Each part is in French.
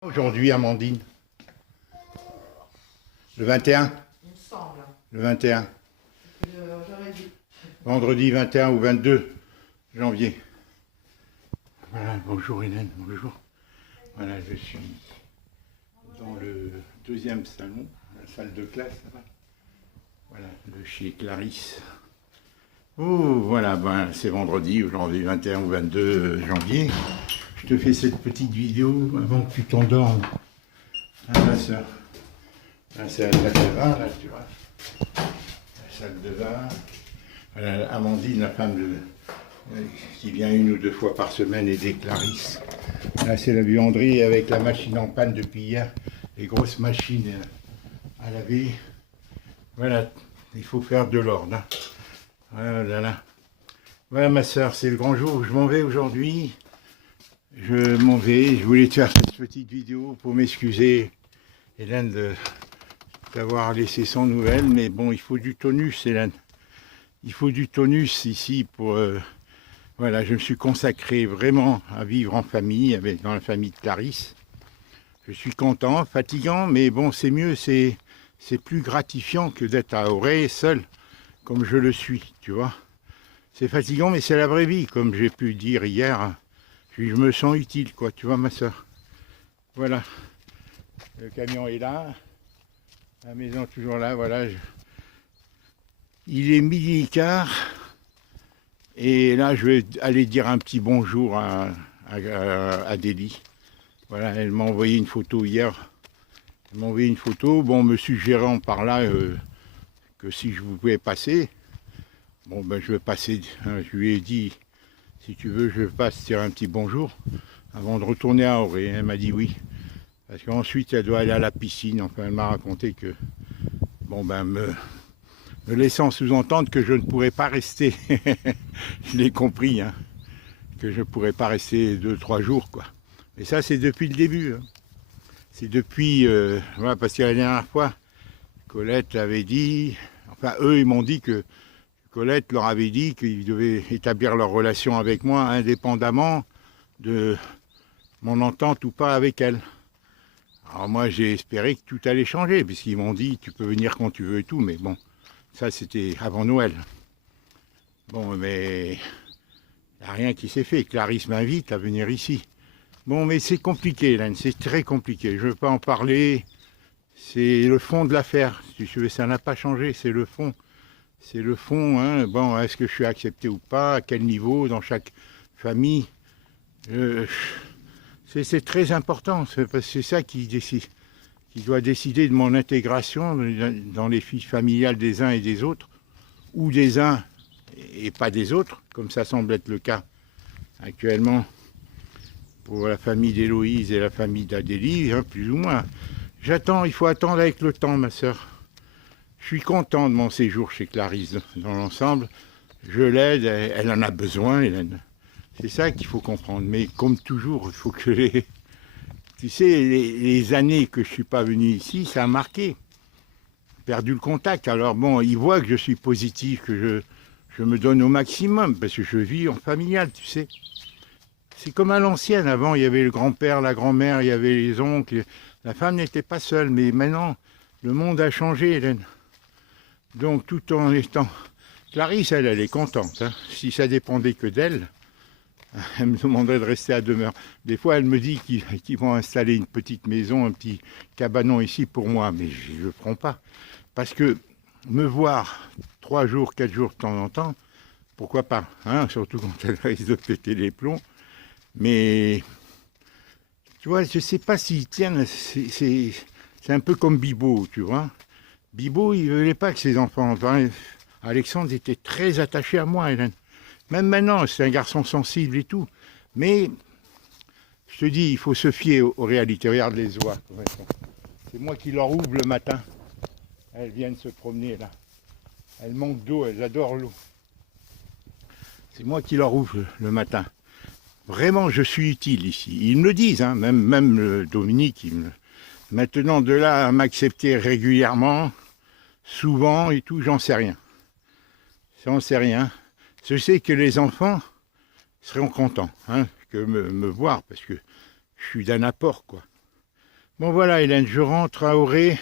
Aujourd'hui, Amandine? Le 21? Il me semble. Le 21. J'aurais dit. Vendredi 21 ou 22 janvier. Voilà, bonjour Hélène, bonjour. Voilà, je suis dans le deuxième salon, la salle de classe là-bas. Voilà, de chez Clarisse. Oh, voilà, ben, c'est vendredi, aujourd'hui 21 ou 22 janvier. Je te fais cette petite vidéo avant que tu t'endormes. Ah, ma soeur. Là, c'est la salle de bain, là, tu vois. La salle de bain. Voilà, Amandine, la femme qui vient une ou deux fois par semaine aider Clarisse. Là, c'est la buanderie avec la machine en panne depuis hier. Les grosses machines à laver. Voilà, il faut faire de l'ordre. Hein. Voilà, là. Voilà, ma soeur, c'est le grand jour. Je m'en vais aujourd'hui. Je m'en vais. Je voulais te faire cette petite vidéo pour m'excuser, Hélène, d'avoir laissé sans nouvelles. Mais bon, il faut du tonus, Hélène. Il faut du tonus ici pour... voilà, je me suis consacré vraiment à vivre en famille, dans la famille de Clarisse. Je suis content, fatigant, mais bon, c'est mieux, c'est plus gratifiant que d'être à Auray seul, comme je le suis, tu vois. C'est fatigant, mais c'est la vraie vie, comme j'ai pu dire hier. Je me sens utile, quoi, tu vois, ma soeur. Voilà. Le camion est là. La maison toujours là, voilà. Il est 12h15. Et là, je vais aller dire un petit bonjour à Délie. Voilà, elle m'a envoyé une photo hier. Elle m'a envoyé une photo, bon, me suggérant par là que si je pouvais passer. Bon, ben, je vais passer. Hein, je lui ai dit, si tu veux, je passe dire un petit bonjour avant de retourner à Auray. Elle m'a dit oui. Parce qu'ensuite, elle doit aller à la piscine. Enfin, elle m'a raconté que, bon, ben, me laissant sous-entendre que je ne pourrais pas rester. Je l'ai compris, hein, que je ne pourrais pas rester 2-3 jours, quoi. Et ça, c'est depuis le début. Hein. C'est depuis, voilà, parce que la dernière fois, Colette avait dit, enfin, eux, ils m'ont dit que Colette leur avait dit qu'ils devaient établir leur relation avec moi indépendamment de mon entente ou pas avec elle. Alors moi, j'ai espéré que tout allait changer, puisqu'ils m'ont dit, tu peux venir quand tu veux et tout, mais bon, ça, c'était avant Noël. Bon, mais il n'y a rien qui s'est fait. Clarisse m'invite à venir ici. Bon, mais c'est compliqué, Hélène, c'est très compliqué. Je ne veux pas en parler. C'est le fond de l'affaire. Si tu veux, ça n'a pas changé, c'est le fond. C'est le fond, hein. Bon, est-ce que je suis accepté ou pas? À quel niveau? Dans chaque famille? C'est très important. C'est ça qui décide, qui doit décider de mon intégration dans les fiches familiales des uns et des autres, ou des uns et pas des autres, comme ça semble être le cas actuellement pour la famille d'Héloïse et la famille d'Adélie, hein, plus ou moins. J'attends, il faut attendre avec le temps, ma soeur. Je suis content de mon séjour chez Clarisse dans l'ensemble. Je l'aide, elle en a besoin, Hélène. C'est ça qu'il faut comprendre. Mais comme toujours, il faut que tu sais, les années que je ne suis pas venu ici, ça a marqué. Perdu le contact. Alors bon, ils voient que je suis positif, que je me donne au maximum, parce que je vis en familial, tu sais. C'est comme à l'ancienne. Avant, il y avait le grand-père, la grand-mère, il y avait les oncles. La femme n'était pas seule. Mais maintenant, le monde a changé, Hélène. Donc, tout en étant... Clarisse, elle est contente. Hein. Si ça dépendait que d'elle, elle me demanderait de rester à demeure. Des fois, elle me dit qu'ils vont installer une petite maison, un petit cabanon ici pour moi. Mais je ne le prends pas. Parce que me voir 3 jours, 4 jours de temps en temps, pourquoi pas, hein, surtout quand elle risque de péter les plombs. Mais, tu vois, je ne sais pas s'ils tiennent, c'est un peu comme Bibo, tu vois. Bibo, il ne voulait pas que ses enfants... Enfin, Alexandre était très attaché à moi, Hélène. Même maintenant, c'est un garçon sensible et tout. Mais, je te dis, il faut se fier aux réalités. Regarde les oies. C'est moi qui leur ouvre le matin. Elles viennent se promener là. Elles manquent d'eau, elles adorent l'eau. C'est moi qui leur ouvre le matin. Vraiment, je suis utile ici. Ils me le disent, hein, même Dominique. Maintenant, de là à m'accepter régulièrement, souvent et tout, j'en sais rien. J'en sais rien. Je sais que les enfants seront contents, hein, que me voir, parce que je suis d'un apport, quoi. Bon voilà Hélène, je rentre à Auray.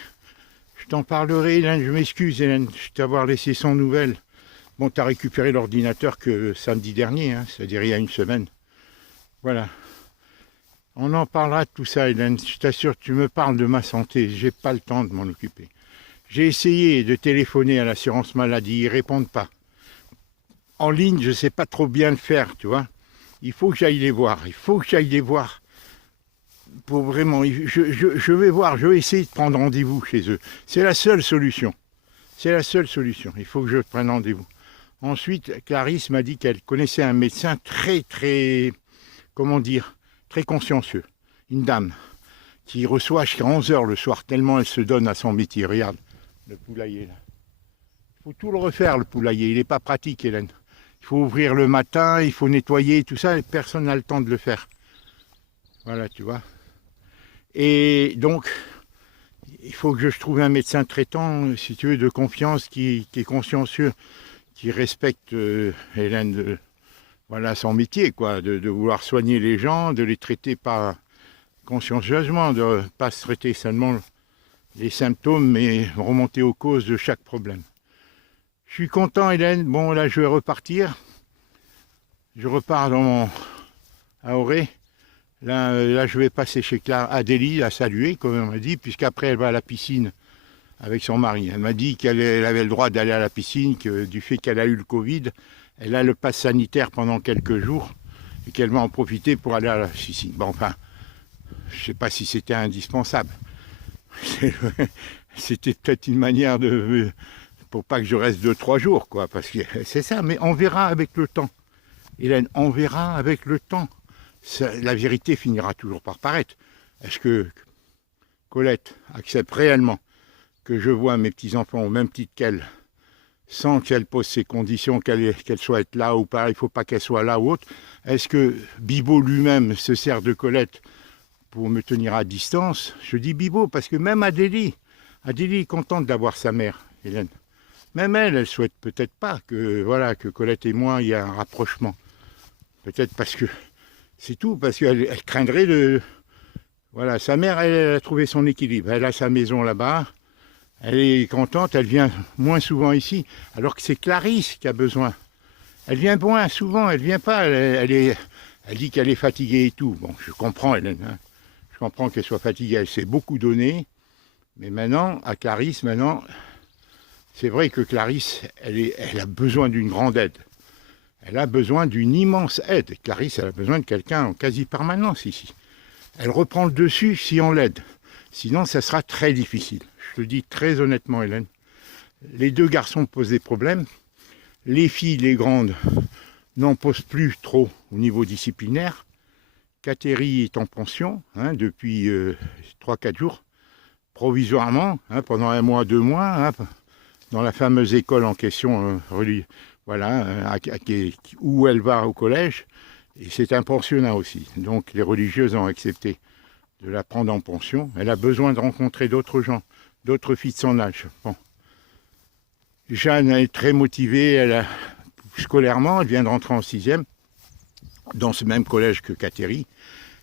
Je t'en parlerai Hélène, je m'excuse Hélène, je t'avoir laissé sans nouvelles. Bon, tu as récupéré l'ordinateur que samedi dernier, hein, c'est-à-dire il y a une semaine. Voilà. On en parlera de tout ça Hélène, je t'assure, tu me parles de ma santé, j'ai pas le temps de m'en occuper. J'ai essayé de téléphoner à l'assurance maladie, ils répondent pas. En ligne, je sais pas trop bien le faire, tu vois. Il faut que j'aille les voir, pour vraiment, je vais voir, je vais essayer de prendre rendez-vous chez eux. C'est la seule solution. Il faut que je prenne rendez-vous. Ensuite, Clarisse m'a dit qu'elle connaissait un médecin très, comment dire, très consciencieux. Une dame qui reçoit jusqu'à 11h le soir, tellement elle se donne à son métier. Regarde, le poulailler là. Il faut tout le refaire, le poulailler. Il n'est pas pratique, Hélène. Il faut ouvrir le matin, il faut nettoyer, tout ça, et personne n'a le temps de le faire. Voilà, tu vois. Et donc, il faut que je trouve un médecin traitant, si tu veux, de confiance, qui est consciencieux, qui respecte Hélène, voilà, son métier, quoi, de vouloir soigner les gens, de les traiter pas consciencieusement, de ne pas se traiter seulement les symptômes, mais remonter aux causes de chaque problème. Je suis content, Hélène. Bon, là, je vais repartir. Je repars à Auray. Là, je vais passer chez Adélie, la saluer, comme elle m'a dit, puisqu'après, elle va à la piscine avec son mari. Elle m'a dit qu'elle avait le droit d'aller à la piscine, que du fait qu'elle a eu le Covid, elle a le pass sanitaire pendant quelques jours et qu'elle va en profiter pour aller à la piscine. Bon, enfin, je ne sais pas si c'était indispensable. C'était peut-être une manière pour pas que je reste 2-3 jours, quoi, parce que c'est ça, mais on verra avec le temps. Hélène, on verra avec le temps. La vérité finira toujours par paraître. Est-ce que Colette accepte réellement que je vois mes petits-enfants au même titre qu'elle, sans qu'elle pose ses conditions, qu'elle soit là ou pas, il ne faut pas qu'elle soit là ou autre? Est-ce que Bibo lui-même se sert de Colette pour me tenir à distance? Je dis Bibo parce que même Adélie est contente d'avoir sa mère, Hélène. Même elle souhaite peut-être pas que Colette et moi, il y ait un rapprochement. Peut-être parce que c'est tout, parce qu'elle craindrait de... Voilà, sa mère, elle a trouvé son équilibre. Elle a sa maison là-bas. Elle est contente, elle vient moins souvent ici. Alors que c'est Clarisse qui a besoin. Elle vient moins souvent, elle vient pas. Elle dit qu'elle est fatiguée et tout. Bon, je comprends, Hélène. Hein. Je comprends qu'elle soit fatiguée. Elle s'est beaucoup donné. Mais maintenant, à Clarisse, c'est vrai que Clarisse, elle a besoin d'une grande aide. Elle a besoin d'une immense aide. Clarisse, elle a besoin de quelqu'un en quasi-permanence ici. Elle reprend le dessus si on l'aide. Sinon, ça sera très difficile. Je le dis très honnêtement, Hélène. Les deux garçons posent des problèmes. Les filles, les grandes, n'en posent plus trop au niveau disciplinaire. Catherine est en pension depuis 3-4 jours, provisoirement, pendant 1 mois, 2 mois, dans la fameuse école en question, où elle va au collège, et c'est un pensionnat aussi. Donc les religieuses ont accepté de la prendre en pension. Elle a besoin de rencontrer d'autres gens, d'autres filles de son âge. Bon. Jeanne est très motivée, scolairement, elle vient de rentrer en 6e, dans ce même collège que Catherine.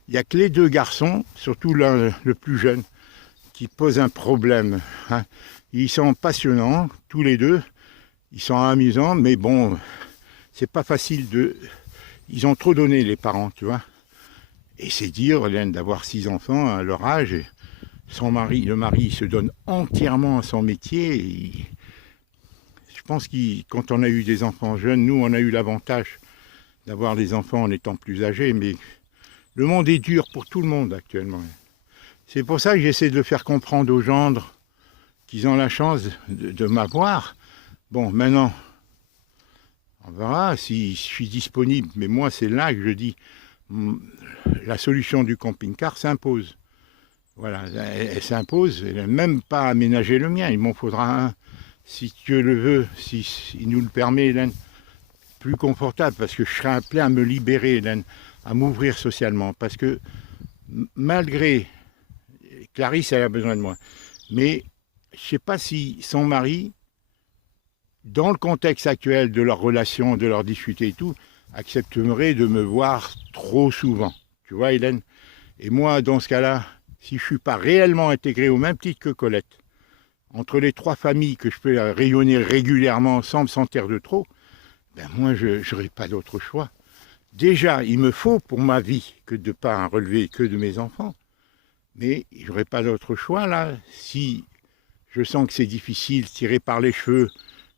Il n'y a que les deux garçons, surtout le plus jeune, qui posent un problème. Ils sont passionnants, tous les deux. Ils sont amusants, mais bon, c'est pas facile de... Ils ont trop donné, les parents, tu vois. Et c'est dire, Hélène, d'avoir 6 enfants à leur âge. Et le mari se donne entièrement à son métier. Je pense que quand on a eu des enfants jeunes, nous, on a eu l'avantage d'avoir des enfants en étant plus âgés. Mais le monde est dur pour tout le monde actuellement. C'est pour ça que j'essaie de le faire comprendre aux gendres qu'ils ont la chance de m'avoir. Bon, maintenant, on verra si je suis disponible. Mais moi, c'est là que je dis, la solution du camping-car s'impose. Voilà, elle s'impose. Elle n'a même pas aménagé le mien. Il m'en faudra un, si Dieu le veut, s'il nous le permet, Hélène, plus confortable. Parce que je serai appelé à me libérer, Hélène, à m'ouvrir socialement. Parce que malgré... Clarisse, elle a besoin de moi. Mais je ne sais pas si son mari... dans le contexte actuel de leur relation, de leur discuter et tout, accepterait de me voir trop souvent. Tu vois, Hélène? Et moi, dans ce cas-là, si je ne suis pas réellement intégré au même titre que Colette, entre les 3 familles que je peux rayonner régulièrement sans me sentir de trop, ben moi, je n'aurai pas d'autre choix. Déjà, il me faut pour ma vie que de ne pas relever que de mes enfants. Mais je n'aurai pas d'autre choix, là. Si je sens que c'est difficile, tiré par les cheveux,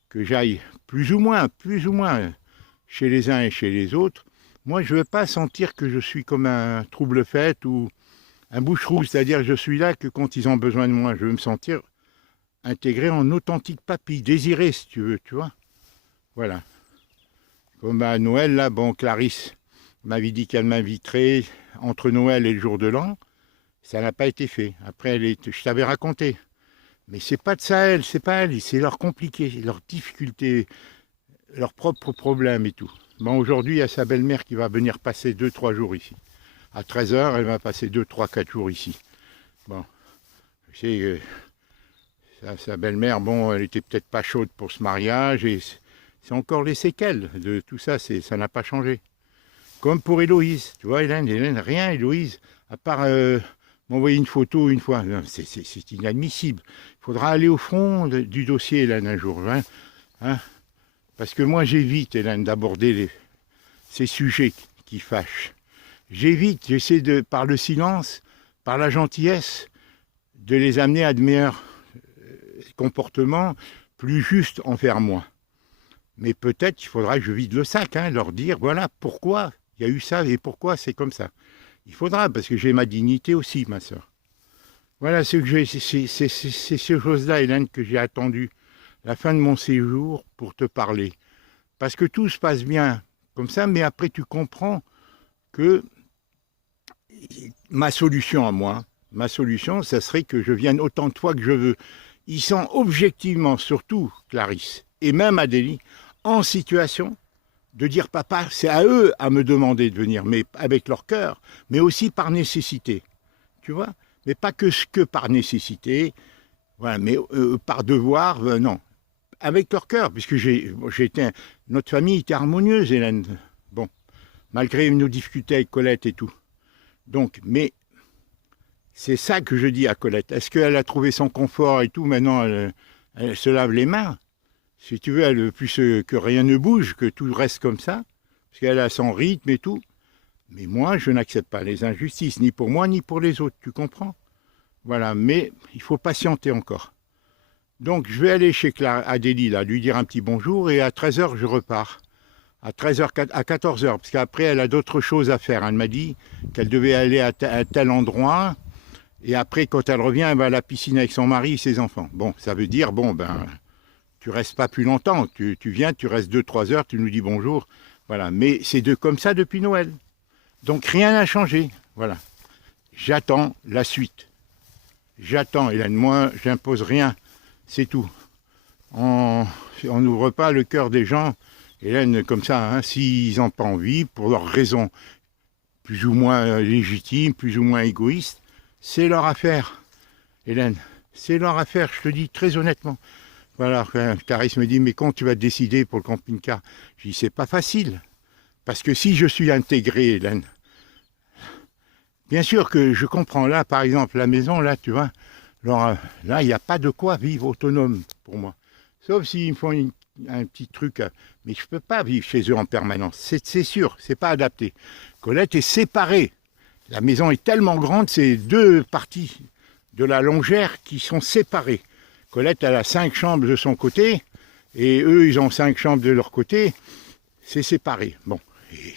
que j'aille plus ou moins chez les uns et chez les autres, moi, je ne veux pas sentir que je suis comme un trouble-fête ou un bouche-trou, c'est-à-dire que je suis là que quand ils ont besoin de moi. Je veux me sentir intégré en authentique papy, désiré, si tu veux, tu vois. Voilà. Comme à Noël, là, bon, Clarisse m'avait dit qu'elle m'inviterait entre Noël et le jour de l'an. Ça n'a pas été fait. Après, je t'avais raconté. Mais c'est pas de ça, elle, c'est pas elle, c'est leur compliqué, leurs difficultés, leurs propres problèmes et tout. Bon, aujourd'hui, il y a sa belle-mère qui va venir passer 2-3 jours ici. À 13h, elle va passer 2-3-4 jours ici. Bon, je sais que sa belle-mère, bon, elle était peut-être pas chaude pour ce mariage et c'est encore les séquelles de tout ça, ça n'a pas changé. Comme pour Héloïse, tu vois, Hélène, rien, Héloïse, à part m'envoyer une photo une fois. C'est inadmissible. Il faudra aller au fond du dossier, Hélène, un jour. Hein, parce que moi, j'évite, Hélène, d'aborder ces sujets qui fâchent. J'évite, j'essaie par le silence, par la gentillesse, de les amener à de meilleurs comportements plus justes envers moi. Mais peut-être qu'il faudra que je vide le sac, hein, leur dire, voilà, pourquoi il y a eu ça et pourquoi c'est comme ça. Il faudra, parce que j'ai ma dignité aussi, ma soeur. Voilà, c'est ces choses-là, Hélène, que j'ai attendu la fin de mon séjour pour te parler. Parce que tout se passe bien comme ça, mais après tu comprends que ma solution à moi, ça serait que je vienne autant de fois que je veux. Ils sont objectivement, surtout Clarisse, et même Adélie, en situation de dire papa, c'est à eux à me demander de venir, mais avec leur cœur, mais aussi par nécessité, tu vois, mais pas que par nécessité, voilà, mais par devoir, non, avec leur cœur, puisque notre famille était harmonieuse, Hélène, bon, malgré nos difficultés avec Colette et tout, donc, mais c'est ça que je dis à Colette, est-ce qu'elle a trouvé son confort et tout, maintenant elle se lave les mains? Si tu veux, elle veut plus que rien ne bouge, que tout reste comme ça, parce qu'elle a son rythme et tout. Mais moi, je n'accepte pas les injustices, ni pour moi, ni pour les autres, tu comprends? Voilà, mais il faut patienter encore. Donc, je vais aller chez Adélie, là, lui dire un petit bonjour, et à 13h, je repars. À 13h, à 14h, parce qu'après, elle a d'autres choses à faire. Elle m'a dit qu'elle devait aller à tel endroit, et après, quand elle revient, elle va à la piscine avec son mari et ses enfants. Bon, ça veut dire, bon, ben... tu restes pas plus longtemps, tu viens, tu restes 2-3 heures, tu nous dis bonjour, voilà. Mais c'est comme ça depuis Noël. Donc rien n'a changé, voilà. J'attends la suite. J'attends, Hélène, moi, j'impose rien, c'est tout. On n'ouvre pas le cœur des gens, Hélène, comme ça, hein, s'ils n'ont pas envie, pour leurs raisons plus ou moins légitimes, plus ou moins égoïstes, c'est leur affaire, Hélène. C'est leur affaire, je te dis très honnêtement. Voilà, Clarisse me dit, mais quand tu vas te décider pour le camping-car? Je dis, c'est pas facile. Parce que si je suis intégré, Hélène, bien sûr que je comprends, là, par exemple, la maison, là, tu vois, alors, là, il n'y a pas de quoi vivre autonome pour moi. Sauf s'ils me font un petit truc, mais je ne peux pas vivre chez eux en permanence, c'est sûr, c'est pas adapté. Colette est séparée. La maison est tellement grande, c'est 2 parties de la longère qui sont séparées. Colette, elle a 5 chambres de son côté, et eux, ils ont 5 chambres de leur côté. C'est séparé. Bon,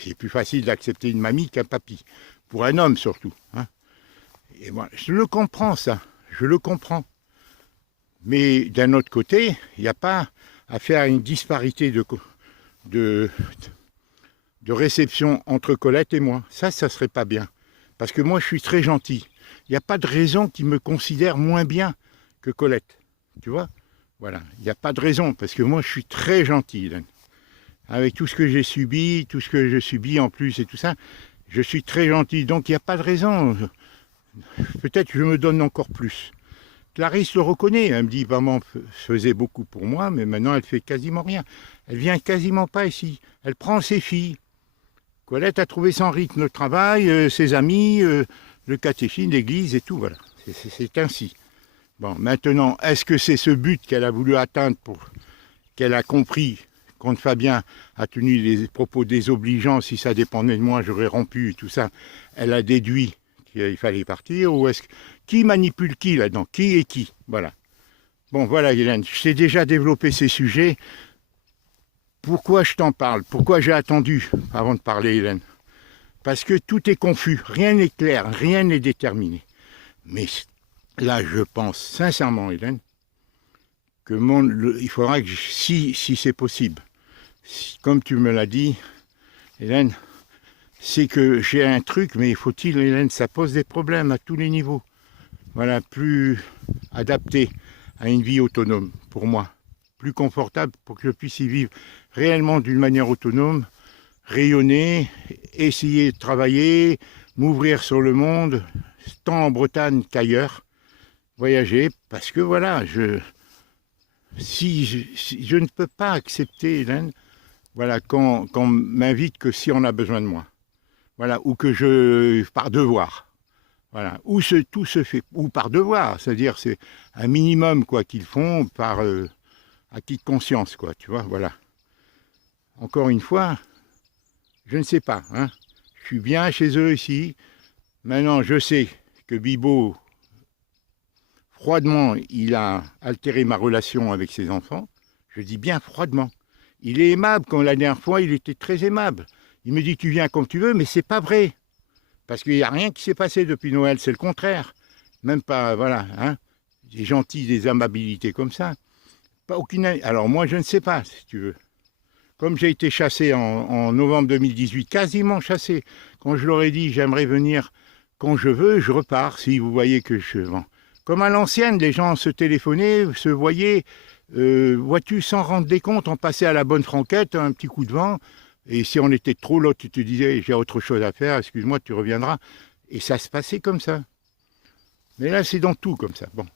c'est plus facile d'accepter une mamie qu'un papy, pour un homme surtout. Hein. Et moi, je le comprends, ça. Je le comprends. Mais d'un autre côté, il n'y a pas à faire une disparité de réception entre Colette et moi. Ça serait pas bien. Parce que moi, je suis très gentil. Il n'y a pas de raison qu'ils me considèrent moins bien que Colette. Tu vois, voilà, il n'y a pas de raison, parce que moi je suis très gentil, là. Avec tout ce que j'ai subi, tout ce que je subis en plus et tout ça, je suis très gentil, donc il n'y a pas de raison. Peut-être que je me donne encore plus. Clarisse le reconnaît, elle me dit, maman faisait beaucoup pour moi, mais maintenant elle fait quasiment rien. Elle vient quasiment pas ici, elle prend ses filles. Colette a trouvé son rythme de travail, ses amis, le catéchisme, l'église et tout, voilà. C'est ainsi. Bon, maintenant, est-ce que c'est ce but qu'elle a voulu atteindre pour qu'elle a compris, quand Fabien a tenu les propos désobligeants, si ça dépendait de moi, j'aurais rompu et tout ça, elle a déduit qu'il fallait partir, ou est-ce que... Qui manipule qui là-dedans? Qui est qui? Voilà. Bon, voilà, Hélène, je t'ai déjà développé ces sujets. Pourquoi je t'en parle? Pourquoi j'ai attendu avant de parler, Hélène? Parce que tout est confus, rien n'est clair, rien n'est déterminé. Mais là, je pense sincèrement, Hélène, que il faudra que, si c'est possible, comme tu me l'as dit, Hélène, c'est que j'ai un truc, mais faut-il, Hélène, ça pose des problèmes à tous les niveaux. Voilà, plus adapté à une vie autonome, pour moi. Plus confortable pour que je puisse y vivre réellement d'une manière autonome, rayonner, essayer de travailler, m'ouvrir sur le monde, tant en Bretagne qu'ailleurs, voyager, parce que voilà, je ne peux pas accepter, Hélène, voilà, qu'on m'invite que si on a besoin de moi, voilà, ou que par devoir, voilà, tout se fait, ou par devoir, c'est-à-dire c'est un minimum quoi qu'ils font par acquis de conscience, quoi, tu vois, voilà. Encore une fois, je ne sais pas, hein. Je suis bien chez eux ici. Maintenant, je sais que Bibo, froidement, il a altéré ma relation avec ses enfants. Je dis bien froidement. Il est aimable, quand la dernière fois, il était très aimable. Il me dit, tu viens comme tu veux, mais c'est pas vrai. Parce qu'il n'y a rien qui s'est passé depuis Noël, c'est le contraire. Même pas, voilà, hein, des gentils, des amabilités comme ça. Pas aucune... Alors moi, je ne sais pas, si tu veux. Comme j'ai été chassé en novembre 2018, quasiment chassé, quand je leur ai dit j'aimerais venir quand je veux, je repars, si vous voyez que je... Bon. Comme à l'ancienne, les gens se téléphonaient, se voyaient, vois-tu, sans rendre des comptes, on passait à la bonne franquette, un petit coup de vent, et si on était trop l'autre, tu te disais j'ai autre chose à faire, excuse-moi, tu reviendras. Et ça se passait comme ça. Mais là, c'est dans tout comme ça. Bon.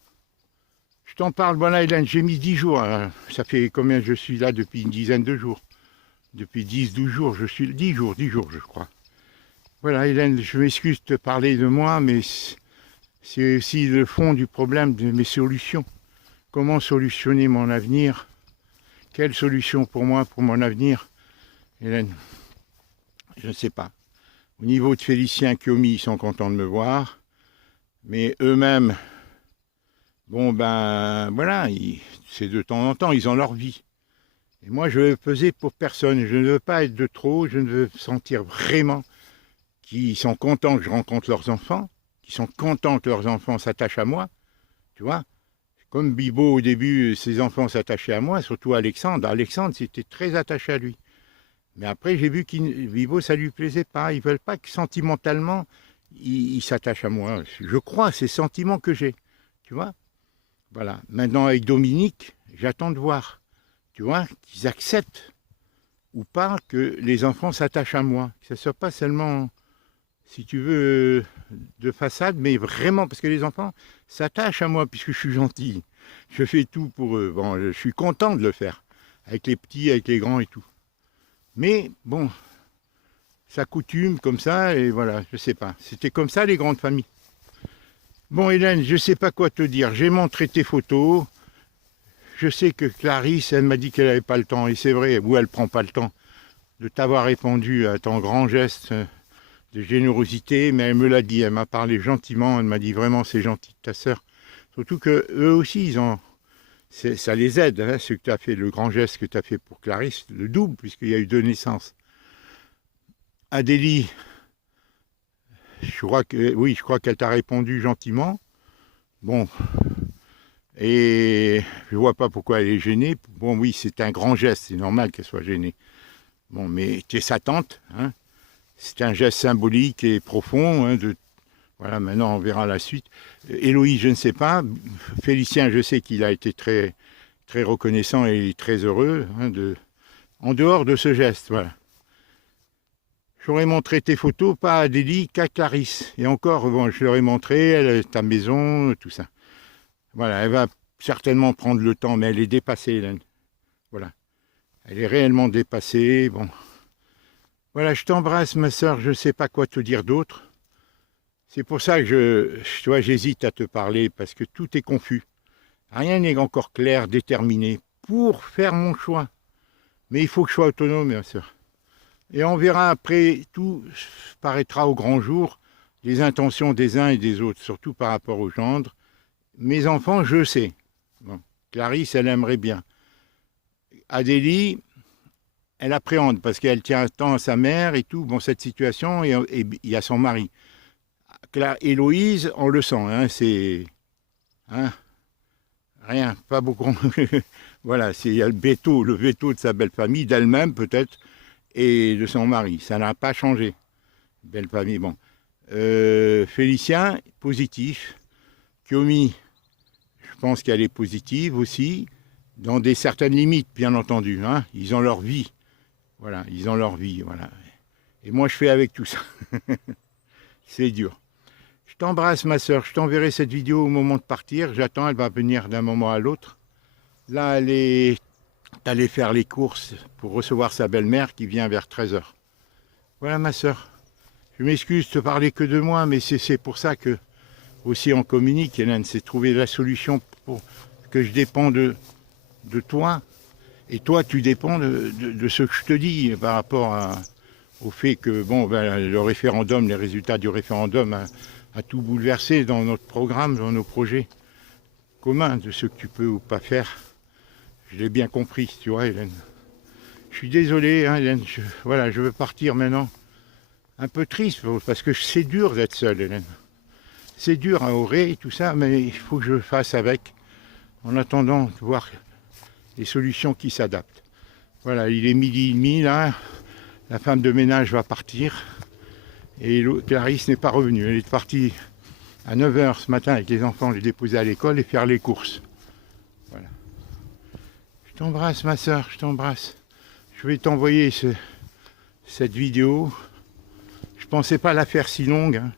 Je t'en parle, voilà Hélène, j'ai mis 10 jours, hein. Ça fait combien je suis là depuis une dizaine de jours? Depuis 10-12 jours, je suis... 10 jours, je crois. Voilà Hélène, je m'excuse de te parler de moi, mais c'est aussi le fond du problème de mes solutions. Comment solutionner mon avenir? Quelle solution pour moi, pour mon avenir? Hélène, je ne sais pas. Au niveau de Félicien Kiomi, ils sont contents de me voir, mais eux-mêmes, bon ben voilà, c'est de temps en temps, ils ont leur vie. Et moi, je veux peser pour personne. Je ne veux pas être de trop. Je ne veux sentir vraiment qu'ils sont contents que je rencontre leurs enfants, qu'ils sont contents que leurs enfants s'attachent à moi. Tu vois, comme Bibo, au début, ses enfants s'attachaient à moi, surtout Alexandre. Alexandre s'était très attaché à lui. Mais après, j'ai vu que Bibo, ça ne lui plaisait pas. Ils ne veulent pas que sentimentalement, il s'attache à moi. Je crois à ces sentiments que j'ai. Tu vois, voilà. Maintenant, avec Dominique, j'attends de voir. Tu vois, qu'ils acceptent ou pas que les enfants s'attachent à moi. Que ce ne soit pas seulement, si tu veux, de façade, mais vraiment, parce que les enfants s'attachent à moi puisque je suis gentil. Je fais tout pour eux. Bon, je suis content de le faire, avec les petits, avec les grands et tout. Mais bon, ça coutume comme ça, et voilà, je sais pas. C'était comme ça les grandes familles. Bon Hélène, je ne sais pas quoi te dire. J'ai montré tes photos. Je sais que Clarisse, elle m'a dit qu'elle n'avait pas le temps, et c'est vrai, ou elle ne prend pas le temps de t'avoir répondu à ton grand geste de générosité, mais elle me l'a dit, elle m'a parlé gentiment, elle m'a dit vraiment c'est gentil de ta sœur. Surtout que eux aussi, ça les aide, hein, ce que tu as fait, le grand geste que tu as fait pour Clarisse, le double, puisqu'il y a eu 2 naissances. Adélie, je crois qu'elle t'a répondu gentiment. Bon... Et je ne vois pas pourquoi elle est gênée. Bon, oui, c'est un grand geste, c'est normal qu'elle soit gênée. Bon, mais tu es sa tante, hein. C'est un geste symbolique et profond. Hein, voilà, maintenant on verra la suite. Héloïse, je ne sais pas. Félicien, je sais qu'il a été très, très reconnaissant et très heureux, hein, en dehors de ce geste, voilà. J'aurais montré tes photos, pas à Adélie, qu'à Clarisse. Et encore, bon, je leur ai montré ta maison, tout ça. Voilà, elle va certainement prendre le temps, mais elle est dépassée, Hélène. Voilà. Elle est réellement dépassée. Bon. Voilà, je t'embrasse, ma soeur. Je ne sais pas quoi te dire d'autre. C'est pour ça que tu vois, j'hésite à te parler, parce que tout est confus. Rien n'est encore clair, déterminé, pour faire mon choix. Mais il faut que je sois autonome, bien sûr. Et on verra après, tout paraîtra au grand jour, les intentions des uns et des autres, surtout par rapport aux gendres. Mes enfants, je sais. Bon. Clarisse, elle aimerait bien. Adélie, elle appréhende, parce qu'elle tient tant à sa mère et tout. Bon, cette situation, et il y a son mari. Héloïse, on le sent, hein, c'est... Hein, rien, pas beaucoup. Voilà, il y a le veto de sa belle famille, d'elle-même peut-être, et de son mari. Ça n'a pas changé. Belle famille, bon. Félicien, positif. Kiomi, je pense qu'elle est positive aussi, dans certaines limites, bien entendu. Hein. Ils ont leur vie. Voilà, ils ont leur vie, voilà. Et moi, je fais avec tout ça. C'est dur. Je t'embrasse, ma soeur. Je t'enverrai cette vidéo au moment de partir. J'attends, elle va venir d'un moment à l'autre. Là, elle est allée faire les courses pour recevoir sa belle-mère qui vient vers 13h. Voilà, ma soeur. Je m'excuse de te parler que de moi, mais c'est pour ça que aussi on communique, Hélène. C'est trouver la solution pour que je dépends de toi. Et toi, tu dépends de ce que je te dis par rapport au fait que bon, ben, le référendum, les résultats du référendum a tout bouleversé dans notre programme, dans nos projets communs, de ce que tu peux ou pas faire. Je l'ai bien compris, tu vois, Hélène. Je suis désolé, hein, Hélène. Voilà, je veux partir maintenant. Un peu triste, parce que c'est dur d'être seul, Hélène. C'est dur à Auray, tout ça, mais il faut que je fasse avec, en attendant de voir les solutions qui s'adaptent. Voilà, il est 12h30, là. La femme de ménage va partir. Et Clarisse n'est pas revenue. Elle est partie à 9h ce matin avec les enfants, les déposer à l'école et faire les courses. Voilà. Je t'embrasse, ma soeur, je t'embrasse. Je vais t'envoyer cette vidéo. Je pensais pas la faire si longue. Hein.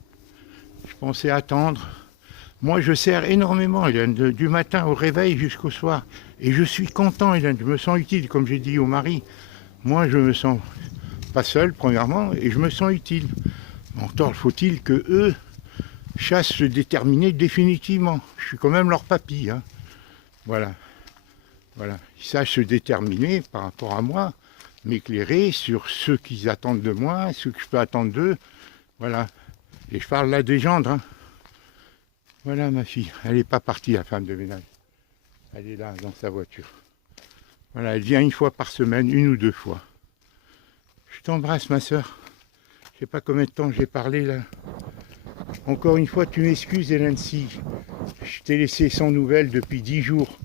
Je pensais attendre. Moi, je sers énormément, Hélène, du matin au réveil jusqu'au soir. Et je suis content, Hélène. Je me sens utile, comme j'ai dit au mari. Moi, je me sens pas seul, premièrement, et je me sens utile. Encore faut-il que eux chassent se déterminer définitivement. Je suis quand même leur papy. Hein. Voilà. Voilà. Ils sachent se déterminer par rapport à moi, m'éclairer sur ce qu'ils attendent de moi, ce que je peux attendre d'eux. Voilà. Et je parle là des gendres. Hein. Voilà ma fille. Elle n'est pas partie, la femme de ménage. Elle est là, dans sa voiture. Voilà, elle vient une fois par semaine, 1 ou 2 fois. Je t'embrasse, ma soeur. Je ne sais pas combien de temps j'ai parlé là. Encore une fois, tu m'excuses, Hélène, si je t'ai laissé sans nouvelles depuis 10 jours.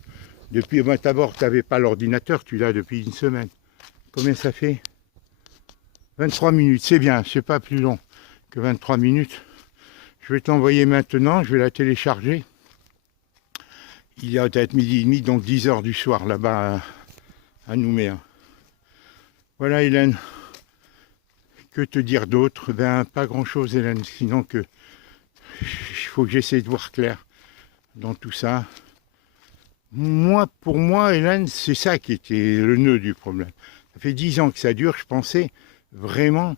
Depuis, ben, d'abord, tu n'avais pas l'ordinateur, tu l'as depuis 1 semaine. Combien ça fait? 23 minutes, c'est bien, c'est pas plus long que 23 minutes. Je vais te l'envoyer maintenant, je vais la télécharger. Il y a peut-être 12h30, donc 10h du soir, là-bas à Nouméa. Voilà, Hélène. Que te dire d'autre? Ben, pas grand-chose, Hélène, sinon que il faut que j'essaie de voir clair dans tout ça. Moi, pour moi, Hélène, c'est ça qui était le nœud du problème. Ça fait 10 ans que ça dure, je pensais vraiment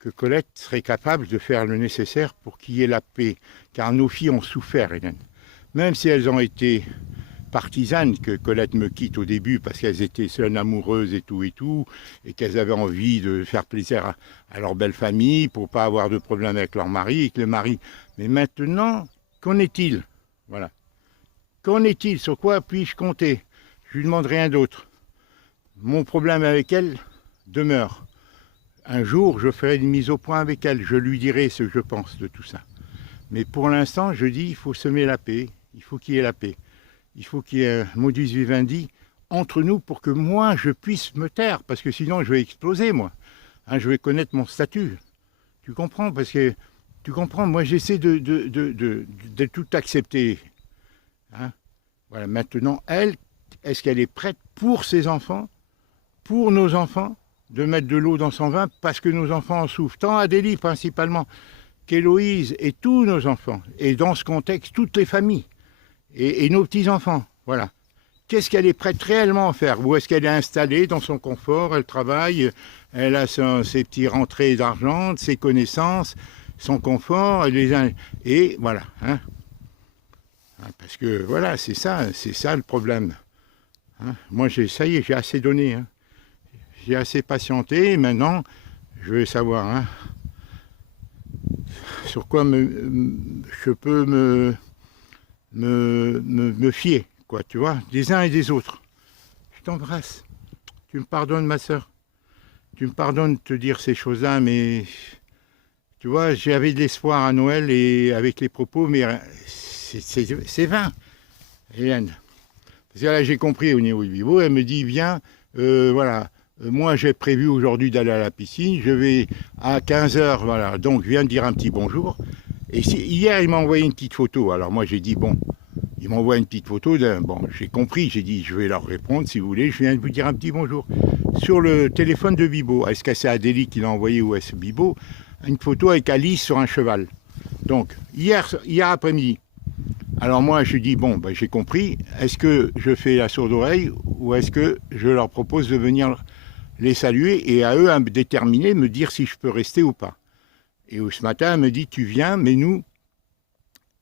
que Colette serait capable de faire le nécessaire pour qu'il y ait la paix. Car nos filles ont souffert, Hélène. Même si elles ont été partisanes, que Colette me quitte au début parce qu'elles étaient seules amoureuses et tout, et qu'elles avaient envie de faire plaisir à leur belle famille pour pas avoir de problème avec leur mari, et que le mari... Mais maintenant, qu'en est-il? Voilà. Qu'en est-il? Sur quoi puis-je compter? Je lui demande rien d'autre. Mon problème avec elle demeure. Un jour, je ferai une mise au point avec elle. Je lui dirai ce que je pense de tout ça. Mais pour l'instant, je dis, il faut semer la paix. Il faut qu'il y ait la paix. Il faut qu'il y ait un modus vivendi entre nous pour que moi, je puisse me taire. Parce que sinon, je vais exploser, moi. Hein, je vais connaître mon statut. Tu comprends? Parce que, tu comprends, moi, j'essaie de tout accepter. Hein? Voilà, maintenant, elle, est-ce qu'elle est prête pour ses enfants, pour nos enfants, de mettre de l'eau dans son vin parce que nos enfants en souffrent, tant Adélie principalement qu'Héloïse et tous nos enfants, et dans ce contexte, toutes les familles, et nos petits-enfants, voilà. Qu'est-ce qu'elle est prête réellement à faire? Ou est-ce qu'elle est installée dans son confort, elle travaille, elle a ses petites rentrées d'argent, ses connaissances, son confort, et voilà. Hein. Parce que voilà, c'est ça le problème. Hein. Moi, ça y est, j'ai assez donné. Hein. J'ai assez patienté, maintenant, je veux savoir hein, sur quoi je peux me fier, quoi, tu vois, des uns et des autres. Je t'embrasse. Tu me pardonnes, ma soeur. Tu me pardonnes de te dire ces choses-là, mais tu vois, j'avais de l'espoir à Noël et avec les propos, mais c'est vain, Hélène. Parce que là, j'ai compris au niveau du Bibo, elle me dit, viens, voilà, moi j'ai prévu aujourd'hui d'aller à la piscine, je vais à 15h, voilà, donc je viens de dire un petit bonjour. Et hier, il m'a envoyé une petite photo, alors moi j'ai dit, bon, il m'envoie une petite photo, bon, j'ai compris, j'ai dit, je vais leur répondre si vous voulez, je viens de vous dire un petit bonjour. Sur le téléphone de Bibo, est-ce que c'est Adélie qui l'a envoyé ou est-ce Bibo, une photo avec Alice sur un cheval. Donc, hier après-midi. Alors moi, je dis, bon, ben, j'ai compris, est-ce que je fais la sourde oreille ou est-ce que je leur propose de venir les saluer et à eux à me déterminer, me dire si je peux rester ou pas. Et ce matin, elle me dit, tu viens, mais nous,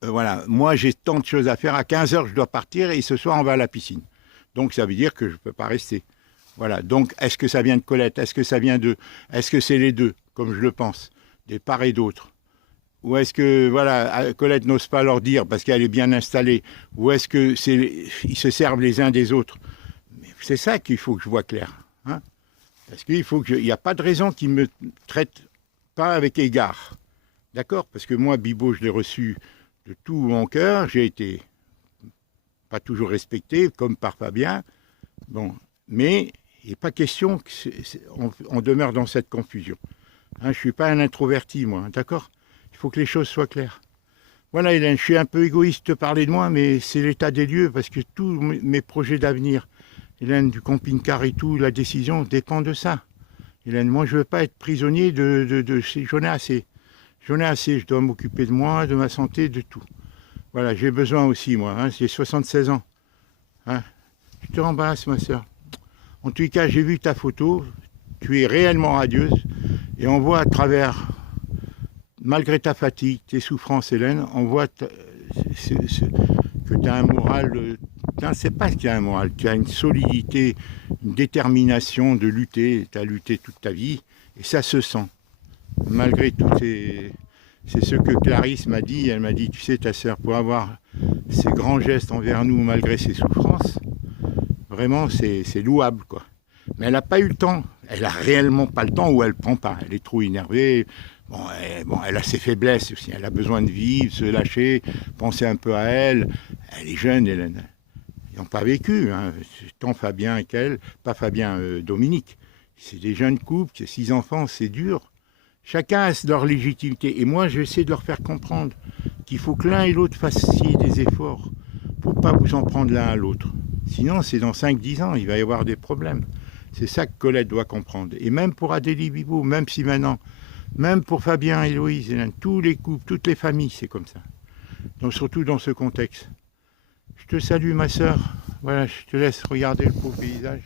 voilà, moi j'ai tant de choses à faire, à 15h je dois partir et ce soir on va à la piscine. Donc ça veut dire que je ne peux pas rester. Voilà, donc est-ce que ça vient de Colette, est-ce que ça vient de... Est-ce que c'est les deux, comme je le pense, des part et d'autre? Ou est-ce que, voilà, Colette n'ose pas leur dire parce qu'elle est bien installée? Ou est-ce que ils se servent les uns des autres? C'est ça qu'il faut que je vois clair. Hein, parce qu'il faut que il n'y a pas de raison qu'ils me traitent pas avec égard. D'accord? Parce que moi, Bibo, je l'ai reçu de tout mon cœur. J'ai été pas toujours respecté, comme par Fabien. Bon, mais il n'est pas question qu'on demeure dans cette confusion. Hein, je ne suis pas un introverti, moi. D'accord? Il faut que les choses soient claires. Voilà, Hélène, je suis un peu égoïste de parler de moi, mais c'est l'état des lieux, parce que tous mes projets d'avenir, Hélène, du camping-car et tout, la décision dépend de ça. Hélène, moi, je ne veux pas être prisonnier j'en ai assez. J'en ai assez, je dois m'occuper de moi, de ma santé, de tout. Voilà, j'ai besoin aussi, moi, hein, j'ai 76 ans. Hein. Je te rembrasse, ma soeur. En tout cas, j'ai vu ta photo, tu es réellement radieuse, et on voit à travers... Malgré ta fatigue, tes souffrances, Hélène, on voit que tu as un moral... C'est pas que tu as un moral, tu as une solidité, une détermination de lutter. Tu as lutté toute ta vie et ça se sent. Malgré tout, c'est ce que Clarisse m'a dit. Elle m'a dit, tu sais, ta sœur, pour avoir ces grands gestes envers nous malgré ses souffrances, vraiment, c'est louable, quoi. Mais elle n'a pas eu le temps. Elle n'a réellement pas le temps ou elle ne prend pas. Elle est trop énervée. Bon, elle a ses faiblesses aussi. Elle a besoin de vivre, se lâcher, penser un peu à elle. Elle est jeune, Hélène. Ils n'ont pas vécu, hein. Tant Fabien qu'elle, pas Fabien, Dominique. C'est des jeunes couples, c'est 6 enfants, c'est dur. Chacun a leur légitimité. Et moi, j'essaie de leur faire comprendre qu'il faut que l'un et l'autre fassiez des efforts pour ne pas vous en prendre l'un à l'autre. Sinon, c'est dans 5-10 ans, il va y avoir des problèmes. C'est ça que Colette doit comprendre. Et même pour Adélie Bibo, même si maintenant... Même pour Fabien et Héloïse, Hélène, tous les couples, toutes les familles, c'est comme ça. Donc surtout dans ce contexte. Je te salue, ma sœur. Voilà, je te laisse regarder le beau paysage.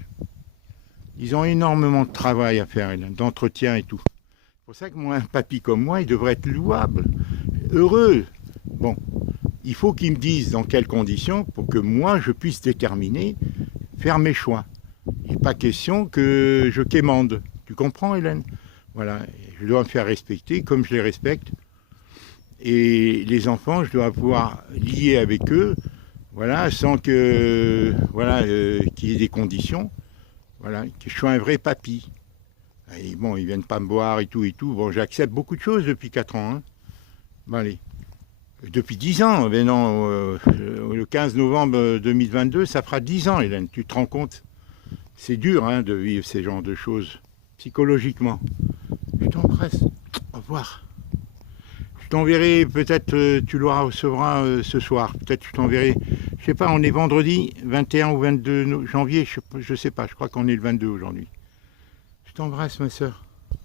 Ils ont énormément de travail à faire, Hélène, d'entretien et tout. C'est pour ça que moi, un papy comme moi, il devrait être louable, heureux. Bon, il faut qu'ils me disent dans quelles conditions pour que moi, je puisse déterminer, faire mes choix. Il n'est pas question que je quémande. Tu comprends, Hélène? Voilà, je dois me faire respecter comme je les respecte. Et les enfants, je dois pouvoir lier avec eux, voilà, sans que, voilà, qu'il y ait des conditions, voilà, que je sois un vrai papy. Et bon, ils viennent pas me boire et tout. Bon, j'accepte beaucoup de choses depuis 4 ans. Hein. Bon, allez. Depuis 10 ans, mais non, le 15 novembre 2022, ça fera 10 ans, Hélène. Tu te rends compte? C'est dur hein, de vivre ces genres de choses, psychologiquement. Je t'embrasse. Au revoir. Je t'enverrai, peut-être tu le recevras ce soir. Peut-être je t'enverrai, je sais pas, on est vendredi 21 ou 22 janvier, je sais pas, je crois qu'on est le 22 aujourd'hui. Je t'embrasse, ma soeur.